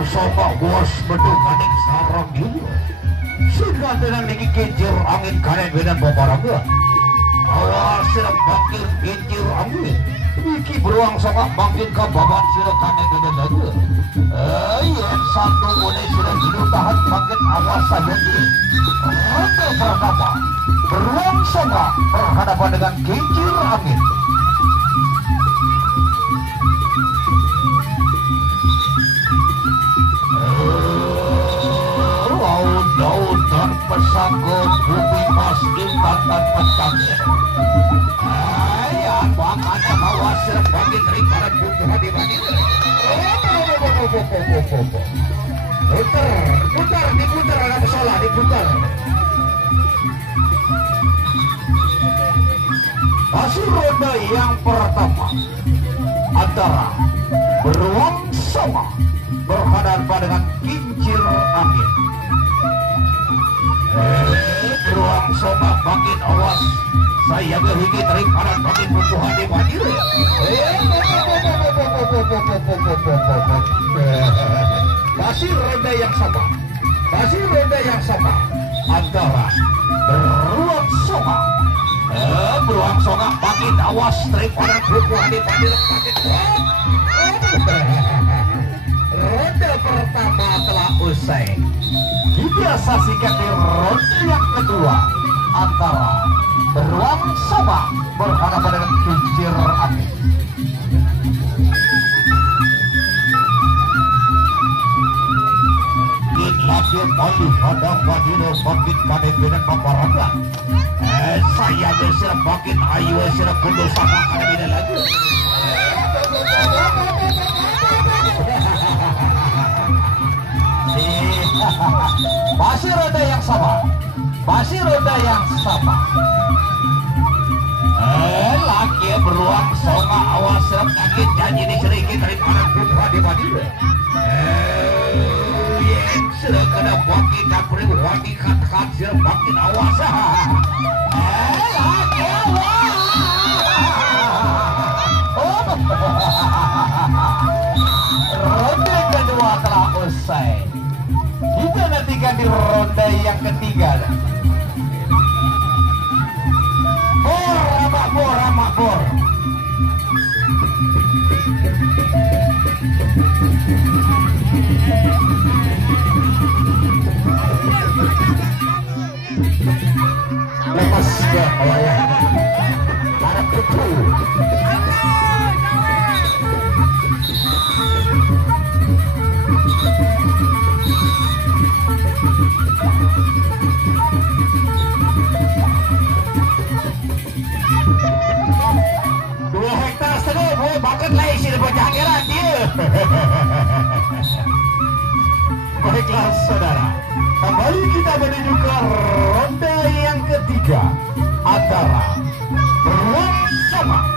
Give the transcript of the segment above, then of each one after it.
beruang sama bos beduk kaning sarang dulu sudah tenang niki kincir angin kanen bedan babarang gua awas sirap bangkir kincir angin iki beruang sama bangkir ke babat sirap kanen bedan lagi yang satu boleh sudah hidup tahan bangkit awas saja ini ronde pertama beruang sama berhadapan dengan kincir angin. Daun dan pesanggo bumi pas intan pecahnya ayah makanya khawatir bagi terimparan buku hadi-hadi diputar ada masalah diputar hasil roda yang pertama antara beruang sama berhadapan dengan kincir angin. Beruang sama makin awas saya berhigi terimparan makin butuh hadi-hadi masih roda yang sama antara beruang sama beruang sama makin awas terimparan butuh hadi-hadi roda pertama telah usai. Kita saksikan di ronde yang kedua antara beruang sama berhadapan dengan kincir angin. Lagi Bali hadang wadino bangkit kanen dengan paparanga. Saya bersiap bangkit ayu sirap kundo sama kanen dengan lagi. Masih roda yang sama laki beruang sama awas sakit janji diseriki daripada putra di sudah kena bangkit dan beri wadi kat sudah bangkit awas laki ronde kedua telah usai. Kita nantikan di ronde yang ketiga. Bor. Lepas ke pelayan. Para putu. Bakat lain sih dapat jangkiran dia. Baiklah saudara, kembali kita menuju ke ronde yang ketiga antara beruang sama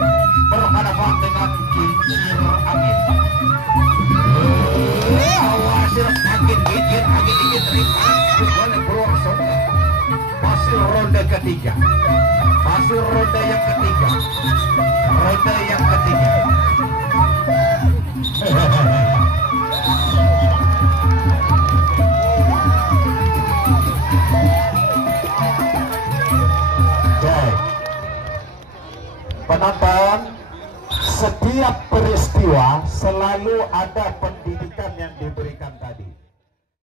berhadapan dengan kincir angin. Awas angin kincir angin ini terima oleh beruang sama. Masih ronde ketiga. Ronde yang ketiga. Penonton, setiap peristiwa selalu ada pendidikan yang diberikan tadi.